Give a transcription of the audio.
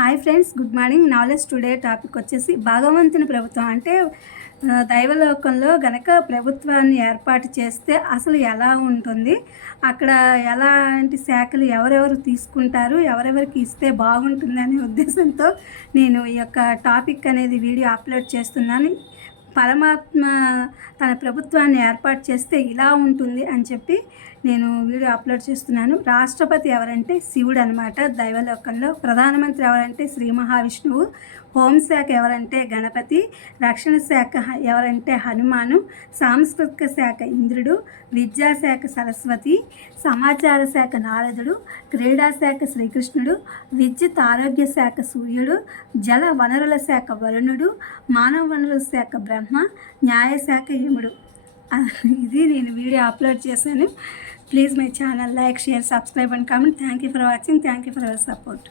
Hi friends, good morning. Knowledge today topic వచ్చేసి భగవంతుని ప్రభుత్వం అంటే దైవలోకంలో గనక ప్రభుత్వాన్ని ఏర్పాటు చేస్తే అసలు ఎలా ఉంటుంది, అక్కడ ఎలాంటి శాఖలు ఎవరెవరు తీసుకుంటారు, ఎవరెవరికి ఇస్తే బాగుంటుంది అనే ఉద్దేశంతో నేను ఈ యొక్క టాపిక్ అనేది వీడియో అప్లోడ్ చేస్తున్నాను. పరమాత్మ తన ప్రభుత్వాన్ని ఏర్పాటు చేస్తే ఇలా ఉంటుంది అని చెప్పి నేను వీడియో అప్లోడ్ చేస్తున్నాను. రాష్ట్రపతి ఎవరంటే శివుడు అనమాట దైవలోకంలో. ప్రధానమంత్రి ఎవరంటే శ్రీ మహావిష్ణువు. హోంశాఖ ఎవరంటే గణపతి. రక్షణ శాఖ ఎవరంటే హనుమాను. సాంస్కృతిక శాఖ ఇంద్రుడు. విద్యాశాఖ సరస్వతి. సమాచార శాఖ నారదుడు. క్రీడాశాఖ శ్రీకృష్ణుడు. విద్యుత్ ఆరోగ్య శాఖ సూర్యుడు. జల వనరుల శాఖ వరుణుడు. మానవ వనరుల శాఖ బ్రహ్మ. న్యాయశాఖ యముడు. ఇది నేను వీడియో అప్లోడ్ చేశాను. Please my channel like, share, subscribe and comment. Thank you for watching. Thank you for your support.